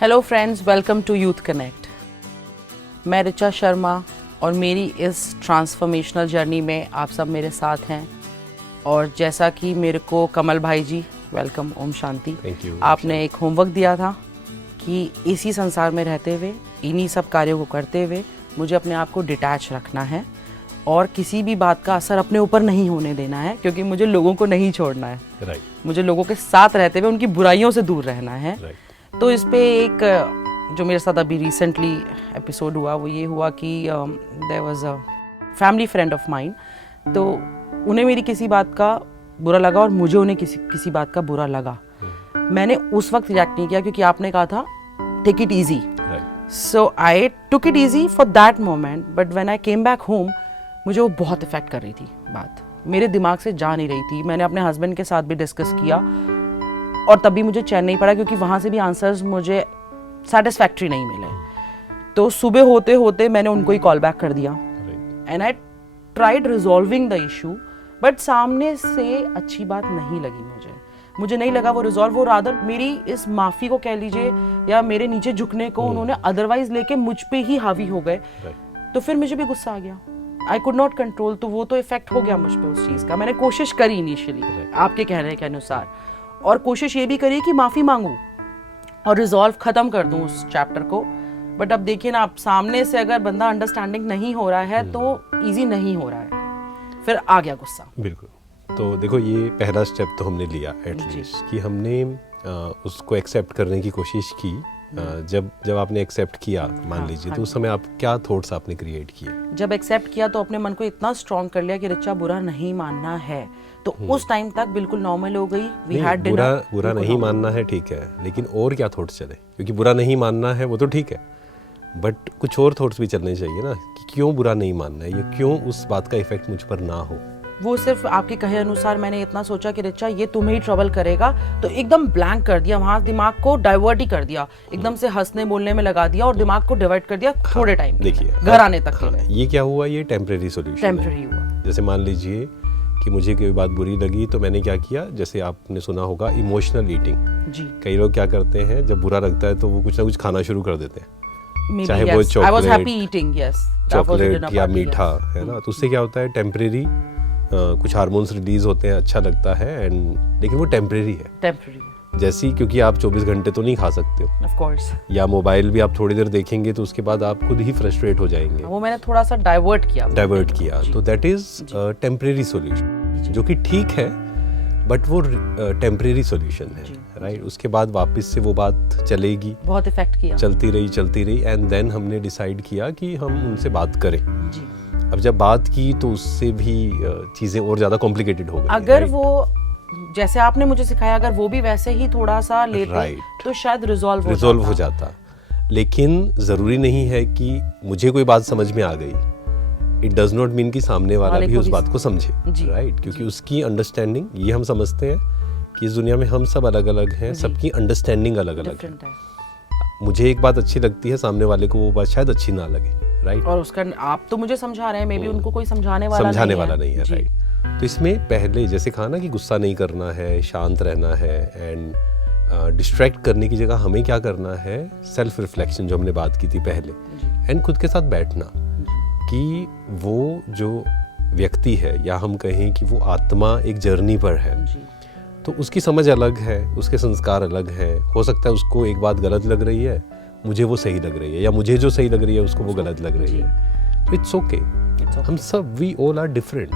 Hello friends, welcome to Youth Connect. मैं ऋचा शर्मा और मेरी इस ट्रांसफॉर्मेशनल जर्नी में आप सब मेरे साथ हैं। और जैसा कि मेरे को कमल भाई जी, वेलकम, ओम शांति, आपने एक होमवर्क दिया था कि इसी संसार में रहते हुए, इन्हीं सब कार्यों को करते हुए मुझे अपने आप को डिटैच रखना है और किसी भी बात का असर अपने ऊपर नहीं होने देना है, क्योंकि मुझे लोगों को नहीं छोड़ना है। मुझे लोगों के साथ रहते हुए उनकी बुराइयों से दूर रहना है। तो इस पे एक जो मेरे साथ अभी रिसेंटली एपिसोड हुआ वो ये हुआ कि there was a family friend of mine, तो उन्हें मेरी किसी बात का बुरा लगा और मुझे उन्हें किसी बात का बुरा लगा। मैंने उस वक्त रिएक्ट नहीं किया क्योंकि आपने कहा था take it easy, so I took it easy for that moment, but when I came back home मुझे वो बहुत इफेक्ट कर रही थी। बात मेरे दिमाग से जा नहीं रही थी। मैंने अपने हस्बैंड के साथ भी डिस्कस किया और तब भी मुझे चैन नहीं पड़ा, क्योंकि वहाँ से भी आंसर्स मुझे सेटिस्फैक्ट्री नहीं मिले। तो सुबह होते होते मैंने उनको ही कॉल बैक कर दिया and I tried resolving the issue, but सामने से अच्छी बात नहीं लगी मुझे नहीं लगा वो रिजॉल्व हो। रादर मेरी इस माफी को कह लीजिए या मेरे नीचे झुकने को उन्होंने अदरवाइज लेके मुझ पे ही हावी हो गए। तो फिर मुझे भी गुस्सा आ गया, आई कुड नॉट कंट्रोल। तो वो तो इफेक्ट हो गया मुझ पे उस चीज का। मैंने कोशिश करी इनिशियली आपके कहने के अनुसार, और कोशिश ये भी करी कि माफी मांगू और रिजॉल्व खत्म कर दूं उस चैप्टर को। बट अब देखिए ना, आप सामने से अगर बंदा अंडरस्टैंडिंग नहीं हो रहा है तो इजी नहीं हो रहा है, फिर आ गया गुस्सा। बिल्कुल। तो देखो, ये पहला स्टेप तो हमने लिया एटलीस्ट, कि हमने उसको एक्सेप्ट करने की कोशिश की। जब आपने एक्सेप्ट किया, मान लीजिए, तो उस समय आप क्या थॉट्स आपने क्रिएट किए? जब एक्सेप्ट किया तो अपने मन को इतना स्ट्रॉन्ग कर लिया कि रिचा बुरा नहीं मानना है। तो उस टाइम तक बिल्कुल नॉर्मल हो गई। We had dinner. बुरा नहीं मानना है, ठीक है, लेकिन और क्या थॉट्स चले? क्योंकि बुरा नहीं मानना है वो तो ठीक है, बट कुछ और थॉट्स भी चलने चाहिए ना, कि क्यों बुरा नहीं मानना है, या क्यों उस बात का इफेक्ट मुझ पर ना हो। वो सिर्फ आपके कहे अनुसार मैंने इतना सोचा कि रिचा ये तुम्हें ही ट्रबल करेगा, तो एकदम ब्लैंक कर दिया, वहां दिमाग को डाइवर्ट ही कर दिया, एकदम से हंसने बोलने में लगा दिया और दिमाग को डिवाइड कर दिया थोड़े टाइम। देखिए, घर आने तक के लिए ये क्या हुआ, ये टेम्परेरी सॉल्यूशन, टेम्परेरी हुआ। जैसे मान लीजिए कि मुझे कोई बात बुरी लगी, तो मैंने क्या किया, जैसे आपने सुना होगा इमोशनल ईटिंग जी। कई लोग क्या करते हैं, जब बुरा लगता है तो वो कुछ ना कुछ खाना शुरू कर देते हैं, चाहे वो चॉकलेट या मीठा, है ना। तो उससे क्या होता है, टेम्परेरी कुछ हार्मोन्स रिलीज होते हैं, अच्छा लगता है, एंड लेकिन वो टेम्परेरी है। जैसी, क्योंकि आप 24 घंटे तो नहीं खा सकते हो, ऑफ कोर्स, या मोबाइल भी आप थोड़ी देर देखेंगे तो उसके बाद आप खुद ही फ्रस्ट्रेट हो जाएंगे। वो मैंने थोड़ा सा डाइवर्ट किया। तो दैट इज टेम्परेरी सॉल्यूशन, जो कि ठीक है, बट वो टेम्परेरी सॉल्यूशन है, राइट। उसके बाद वापस से वो बात चलेगी, बहुत इफेक्ट किया, चलती रही, एंड देन हमने डिसाइड किया कि हम उनसे बात करें जी। अब जब बात की तो उससे भी चीजें और ज्यादा कॉम्प्लिकेटेड हो गई। अगर वो जैसे आपने मुझे सिखाया, अगर वो भी वैसे ही थोड़ा सा लेते तो शायद रिजॉल्व हो जाता। लेकिन जरूरी नहीं है कि मुझे कोई बात समझ में आ गई, इट डज नॉट मीन कि सामने वाला भी उस बात को समझे, राइट। क्योंकि उसकी अंडरस्टैंडिंग, ये हम समझते हैं कि इस दुनिया में हम सब अलग अलग हैं, सबकी अंडरस्टैंडिंग अलग अलग है। मुझे एक बात अच्छी लगती है, सामने वाले को वो बात शायद अच्छी ना लगे, राइट। और उसका आप तो मुझे समझा रहे हैं, मे बी उनको कोई समझाने वाला नहीं है, राइट। तो इसमें पहले जैसे कहा ना कि गुस्सा नहीं करना है, शांत रहना है, एंड डिस्ट्रैक्ट करने की जगह हमें क्या करना है, सेल्फ रिफ्लेक्शन, जो हमने बात की थी पहले, एंड खुद के साथ बैठना, कि वो जो व्यक्ति है, या हम कहें कि वो आत्मा एक जर्नी पर है, तो उसकी समझ अलग है, उसके संस्कार अलग हैं। हो सकता है उसको एक बात गलत लग रही है, मुझे वो सही लग रही है, या मुझे जो सही लग रही है उसको वो गलत लग रही है। तो इट्स ओके। हम सब, वी ऑल आर डिफरेंट।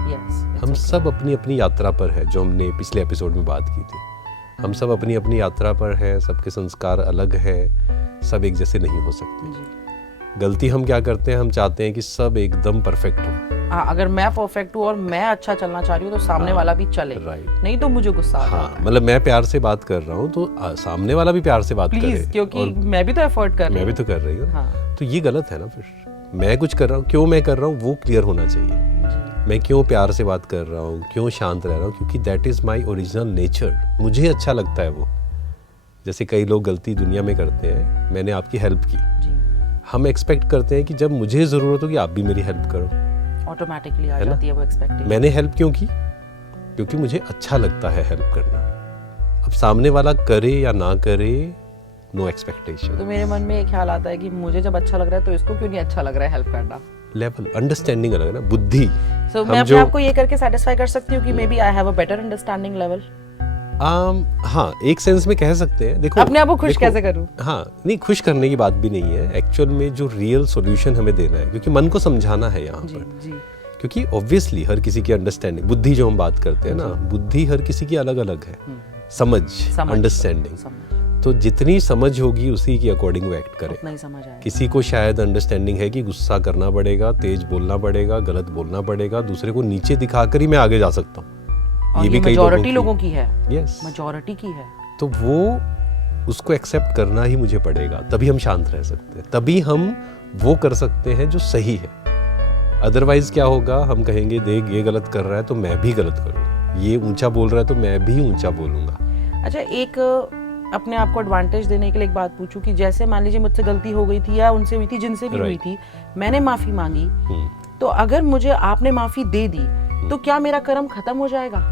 हम सब अपनी अपनी यात्रा पर है, जो हमने पिछले एपिसोड में बात की थी। हम सब अपनी अपनी यात्रा पर हैं, सबके संस्कार अलग हैं, सब एक जैसे नहीं हो सकते। गलती हम क्या करते हैं, हम चाहते हैं कि सब एकदम परफेक्ट हो। अगर मैं परफेक्ट हूँ और मैं अच्छा चलना चाह रही हूँ तो सामने वाला भी चले, नहीं तो मुझे गुस्सा आता है। मतलब मैं प्यार से बात कर रहा हूँ तो सामने वाला भी प्यार से बात करे, क्योंकि मैं भी तो एफर्ट कर रही हूँ। तो ये गलत है ना। फिर मैं कुछ कर रहा हूँ, क्यों मैं कर रहा हूँ, वो क्लियर होना चाहिए। मैं क्यों प्यार से बात कर रहा हूँ, क्यों शांत रह रहा हूँ, क्योंकि that is my original nature, मुझे अच्छा लगता है वो। जैसे कई लोग गलती दुनिया में करते हैं, मैंने आपकी हेल्प की, हम एक्सपेक्ट करते हैं कि जब मुझे जरूरत हो कि आप भी मेरी हेल्प करो, ऑटोमेटिकली आ जाती है वो एक्सपेक्टेशन। मैंने हेल्प क्यों की? क्योंकि मुझे अच्छा लगता है हेल्प करना। अब सामने वाला करे या ना करे, नो एक्सपेक्टेशन। तो मेरे मन में एक ख्याल आता है कि मुझे जब अच्छा लग रहा है तो इसको क्यों नहीं अच्छा लग रहा है हेल्प करना। लेवल अंडरस्टैंडिंग अलग है ना, बुद्धि। So, मैं अपने आप को ये करके सेटिस्फाई कर सकती हूँ कि maybe I have a better understanding level. हाँ, एक सेंस में कह सकते हैं। देखो अपने आप को खुश कैसे करूँ? हाँ, नहीं, खुश करने की बात भी नहीं है एक्चुअल में, जो रियल सॉल्यूशन हमें देना है, क्योंकि मन को समझाना है यहाँ पर। जी। क्योंकि ऑब्वियसली हर किसी की अंडरस्टैंडिंग, बुद्धि जो हम बात करते हैं ना, बुद्धि हर किसी की अलग अलग है। समझ अंडरस्टैंडिंग, तो जितनी समझ होगी उसी की अकॉर्डिंग वो एक्ट करे। नहीं समझ आया। किसी को शायद अंडरस्टैंडिंग है कि गुस्सा करना पड़ेगा, तेज बोलना पड़ेगा, गलत बोलना पड़ेगा, दूसरे को नीचे दिखाकर ही मैं आगे जा सकता हूँ। ये भी मेजॉरिटी लोगों की है। यस, मेजॉरिटी की है। तो वो उसको एक्सेप्ट करना ही मुझे पड़ेगा, तभी हम शांत रह सकते हैं, तभी हम वो कर सकते हैं जो सही है। अदरवाइज क्या होगा, हम कहेंगे देख ये गलत कर रहा है तो मैं भी गलत करूँगा, ये ऊंचा बोल रहा है तो मैं भी ऊंचा बोलूँगा। अच्छा, एक अपने आप को एडवांटेज देने के लिए एक बात पूछूं कि जैसे मान लीजिए मुझसे गलती हो गई थी या उनसे हुई थी, जिनसे भी हुई थी, मैंने माफी मांगी, तो अगर मुझे आपने माफी दे दी तो क्या मेरा कर्म खत्म हो जाएगा?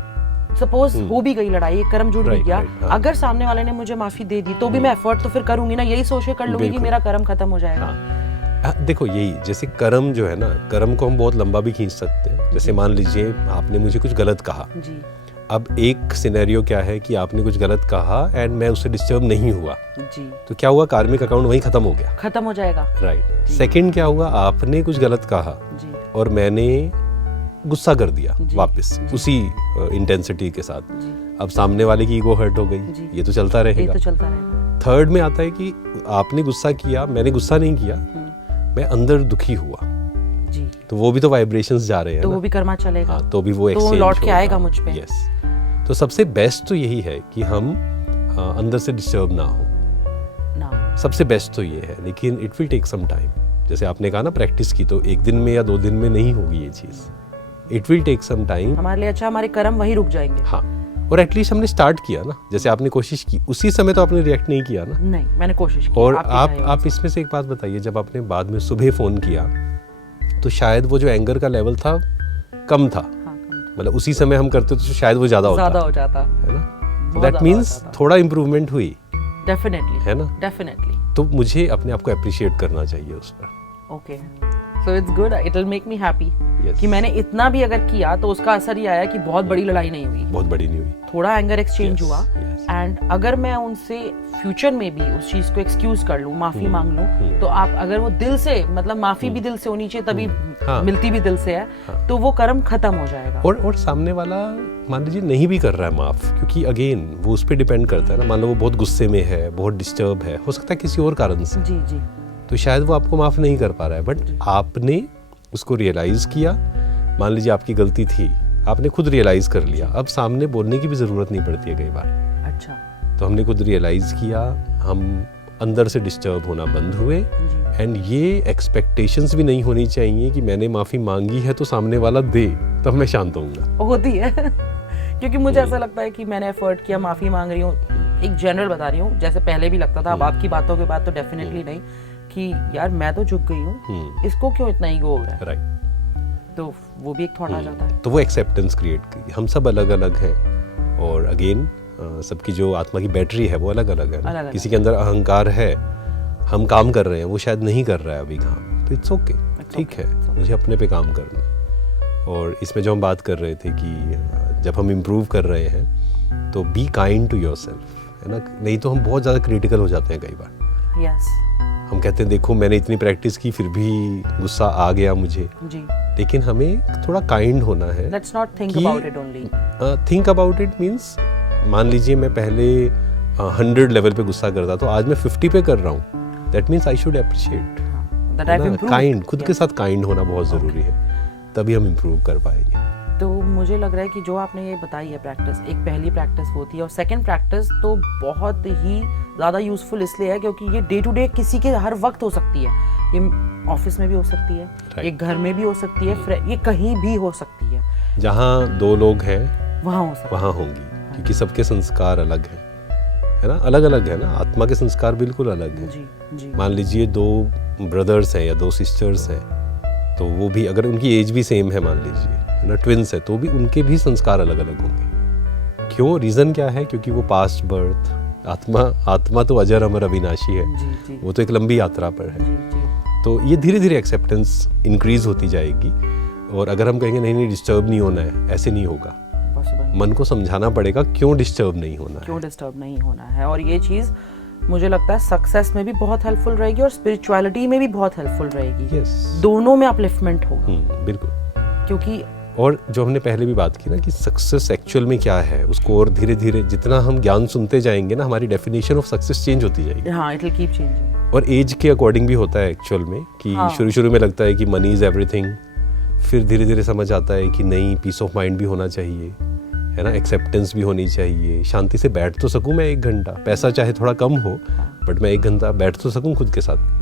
सपोज हो भी गई लड़ाई, एक कर्म जुड़ भी गया, अगर सामने वाले ने मुझे माफी दे दी तो भी मैं एफर्ट तो फिर करूंगी ना, यही सोच के कर लूंगी कि मेरा कर्म खत्म हो जाएगा। देखो यही, जैसे कर्म जो है ना, कर्म को हम बहुत लंबा भी खींच सकते हैं। जैसे मान लीजिए आपने मुझे कुछ गलत कहा जी। अब एक सिनेरियो क्या है कि आपने कुछ गलत कहा एंड मैं उससे डिस्टर्ब नहीं हुआ जी, तो क्या हुआ, कार्मिक अकाउंट वहीं खत्म हो गया, खत्म हो जाएगा। राइट। सेकंड क्या हुआ, आपने कुछ गलत कहा जी, और मैंने गुस्सा कर दिया जी, वापस जी, उसी इंटेंसिटी के साथ, जी, अब सामने वाले की ईगो हर्ट हो गई, ये तो चलता ये रहेगा। तो चलता रहेगा। थर्ड में आता है कि आपने गुस्सा किया, मैंने गुस्सा नहीं किया, मैं अंदर दुखी हुआ, जी, तो वो भी तो वाइब्रेशंस जा रहे हैं तो ना? वो भी कर्मा चलेगा। हाँ, तो भी वो तो एक्सचेंज लौट के आएगा मुझ पे। यस, तो सबसे बेस्ट तो यही है कि हम अंदर से डिस्टर्ब ना हो ना, सबसे बेस्ट तो ये है, लेकिन it will take some time. जैसे आपने कहा ना, प्रैक्टिस की तो एक दिन में या 2 दिन में नहीं होगी ये चीज़, it will take some time. हमारे लिए अच्छा, हमारे कर्म वहीं रुक जाएंगे। हाँ, और एटलीस्ट हमने स्टार्ट किया ना, जैसे आपने कोशिश की, उसी समय तो आपने रिएक्ट नहीं किया ना। नहीं, मैंने कोशिश की। और आप इसमें से एक बात बताइए, जब आपने बाद में सुबह फ़ोन किया तो शायद वो जो एंगर का लेवल था कम था, मतलब उसी समय हम करते तो शायद वो ज़्यादा हो जाता है ना। दैट मीन्स थोड़ा इम्प्रूवमेंट हुई, डेफिनेटली, है ना, डेफिनेटली। तो मुझे अपने आप को अप्रिशिएट करना चाहिए उस पर। Okay, so it's good, it will make me happy Yes. कि मैंने इतना भी अगर किया तो उसका असर ये आया कि बहुत बड़ी लड़ाई नहीं हुई, बहुत बड़ी नहीं हुई, थोड़ा एंगर एक्सचेंज Yes, हुआ। yes. एंड अगर मैं उनसे फ्यूचर में भी उस चीज को एक्सक्यूज कर लूं, माफी मांग लूं, तो आप अगर वो दिल से, मतलब माफी भी दिल से होनी चाहिए, तभी हाँ, मिलती भी दिल से है, तो वो कर्म खत्म हो जाएगा। और सामने वाला मान लीजिए नहीं भी कर रहा है माफ, क्योंकि अगेन वो उस पर डिपेंड करता है ना। मान लो वो बहुत गुस्से में है, बहुत डिस्टर्ब है, हो सकता है किसी और कारण से, जी जी, तो शायद वो आपको माफ नहीं कर पा रहा है, बट आपने उसको रियलाइज किया, मान लीजिए आपकी गलती थी, आपने खुद रियलाइज कर लिया, अब सामने बोलने की भी जरूरत नहीं पड़ती है कई बार। अच्छा, तो हमने खुद रियलाइज किया, हम अंदर से डिस्टर्ब होना बंद हुए, एंड ये एक्सपेक्टेशंस भी नहीं होनी चाहिए कि मैंने माफी मांगी है तो सामने वाला दे तब मैं शांत होऊंगा। होती है क्योंकि मुझे ऐसा लगता है कि मैंने एफर्ट किया, माफी मांग रही हूँ, एक जनरल बता रही हूँ, जैसे पहले भी लगता था, अब आपकी बातों के बाद तो डेफिनेटली नहीं, कि यार मैं तो झुक गई हूँ, इसको क्यों इतना ईगो हो रहा है, राइट। तो वो भी एक थॉट आ जाता है। तो वो एक्सेप्टेंस क्रिएट की, हम सब अलग अलग हैं, और अगेन सबकी जो आत्मा की बैटरी है वो अलग अलग है, अलग-अलग। किसी के अंदर अहंकार है, हम काम कर रहे हैं, वो शायद नहीं कर रहा है अभी काम, तो इट्स ओके, ठीक है, मुझे अपने पे काम करना है। और इसमें जो हम बात कर रहे थे कि जब हम इम्प्रूव कर रहे हैं तो बी काइंड टू योरसेल्फ, है ना, नहीं तो हम बहुत ज़्यादा क्रिटिकल हो जाते हैं कई बार। यस, हम कहते हैं देखो मैंने इतनी प्रैक्टिस की फिर भी गुस्सा आ गया मुझे, जी, लेकिन हमें थोड़ा काइंड होना है। लेट्स नॉट थिंक कि- about it only. Think about it means, मान लीजिए मैं पहले 100 लेवल पे गुस्सा करता तो आज मैं 50 पे कर रहा हूँ, that means I should appreciate, that I have improved. Kind, खुद के साथ काइंड होना बहुत ज़रूरी है, तभी हम इम्प्रूव कर पाएंगे। तो मुझे लग रहा है कि जो आपने ये बताई है प्रैक्टिस, एक पहली प्रैक्टिस होती है, और सेकंड प्रैक्टिस तो बहुत ही ज़्यादा यूजफुल इसलिए है क्योंकि ये डे टू डे किसी के हर वक्त हो सकती है, ये ऑफिस में भी हो सकती है, ये घर में भी हो सकती है, ये कहीं भी हो सकती है, जहाँ 2 लोग हैं वहाँ हो सकती है, वहाँ होंगी, क्योंकि सबके संस्कार अलग हैं, है ना, अलग अलग है ना, आत्मा के संस्कार बिल्कुल अलग हैं। जी जी, मान लीजिए 2 ब्रदर्स हैं या 2 सिस्टर्स हैं, तो वो भी अगर उनकी एज भी सेम है, मान लीजिए, है ना, ट्विंस है, तो भी उनके भी संस्कार अलग अलग होंगे। क्यों, रीज़न क्या है, क्योंकि वो पास्ट बर्थ, आत्मा तो अजर अमर अविनाशी है, जी जी वो तो एक लंबी यात्रा पर है। जी जी तो ये धीरे धीरे एक्सेप्टेंस इंक्रीज होती जाएगी। और अगर हम कहेंगे नहीं नहीं डिस्टर्ब नहीं होना है, ऐसे नहीं होगा। पॉसिबल, मन को समझाना पड़ेगा क्यों डिस्टर्ब नहीं होना है। क्यों डिस्टर्ब नहीं होना है। और ये चीज़ मुझे लगता है सक्सेस में भी बहुत हेल्पफुल रहेगी और स्पिरिचुअलिटी में भी बहुत हेल्पफुल रहेगी। यस, दोनों में अपलिफ्टमेंट होगा, बिल्कुल। क्योंकि और जो हमने पहले भी बात की ना कि सक्सेस एक्चुअल में क्या है, उसको और धीरे धीरे जितना हम ज्ञान सुनते जाएंगे ना, हमारी डेफिनेशन ऑफ सक्सेस चेंज होती जाएगी। हाँ, इट विल कीप चेंजिंग। और एज के अकॉर्डिंग भी होता है एक्चुअल में कि हाँ। शुरू में लगता है कि मनी इज़ एवरीथिंग, फिर धीरे धीरे समझ आता है कि नहीं, पीस ऑफ माइंड भी होना चाहिए, है ना, एक्सेप्टेंस भी होनी चाहिए, शांति से बैठ तो सकूं मैं 1 घंटा, पैसा चाहे थोड़ा कम हो बट मैं 1 घंटा बैठ तो सकूं खुद के साथ।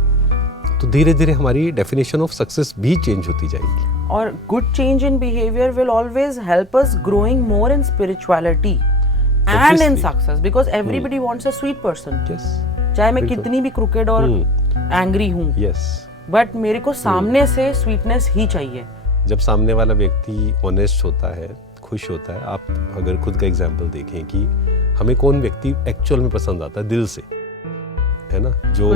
तो धीरे धीरे हमारी डेफिनेशन ऑफ सक्सेस भी चेंज होती जाएगी। और good change in behaviour will always help us growing more in spirituality and in Obviously. Success, because everybody wants a sweet person. Yes चाहे मैं बिल्कुल। कितनी भी क्रुकेड और एंग्री हूँ, यस, बट मेरे को सामने से स्वीटनेस ही चाहिए। जब सामने वाला व्यक्ति ऑनेस्ट होता है, खुश होता है, आप अगर खुद का एग्जाम्पल देखें कि हमें कौन व्यक्ति एक्चुअल में पसंद आता है दिल से, है ना, जो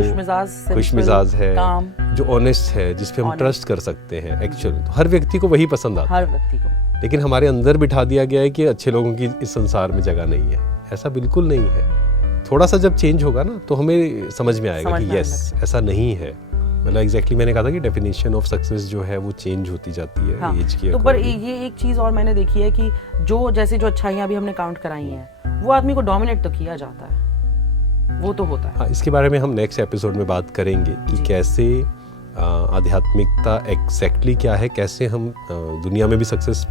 खुश मिजाज है, काम, जो ऑनेस्ट है, जिस पे हम Honest. ट्रस्ट कर सकते हैं एक्चुअल, तो हर व्यक्ति को वही पसंद आता है। हर व्यक्ति को। लेकिन हमारे अंदर बिठा दिया गया है कि अच्छे लोगों की इस संसार में जगह नहीं है। ऐसा बिल्कुल नहीं है। थोड़ा सा जब चेंज होगा ना तो हमें समझ में आएगा कि यस, ऐसा नहीं है। मतलब एग्जैक्टली मैंने कहा था कि डेफिनेशन ऑफ सक्सेस जो है वो चेंज होती जाती है हाँ, एज के तो पर according। ये एक चीज और मैंने देखी है कि जो अच्छाइयाँ अभी हमने काउंट कराई हैं, वो आदमी को डोमिनेट तो किया जाता है, वो तो होता है। हाँ, इसके बारे में हम नेक्स्ट एपिसोड में बात करेंगे कि कैसे आध्यात्मिकता एग्जैक्टली क्या है, कैसे हम दुनिया में भी सक्सेस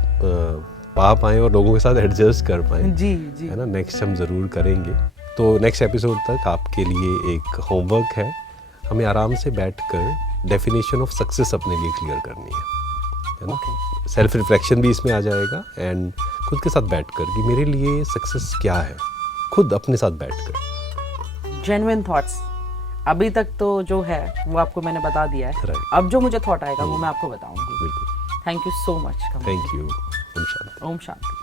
पा पाएं और लोगों के साथ एडजस्ट कर पाएं, जी जी, है ना। नेक्स्ट हम ज़रूर करेंगे। तो नेक्स्ट एपिसोड तक आपके लिए एक होमवर्क है, हमें आराम से बैठकर डेफिनेशन ऑफ सक्सेस अपने लिए क्लियर करनी है ना। सेल्फ रिफ्लेक्शन भी इसमें आ जाएगा एंड खुद के साथ बैठकर कि मेरे लिए सक्सेस क्या है, खुद अपने साथ बैठकर। Genuine thoughts. अभी तक तो जो है वो आपको मैंने बता दिया है। Right. अब जो मुझे थॉट आएगा वो मैं आपको बताऊंगी। बिल्कुल। Thank you so much. Thank you. Om Shanti. Om Shanti.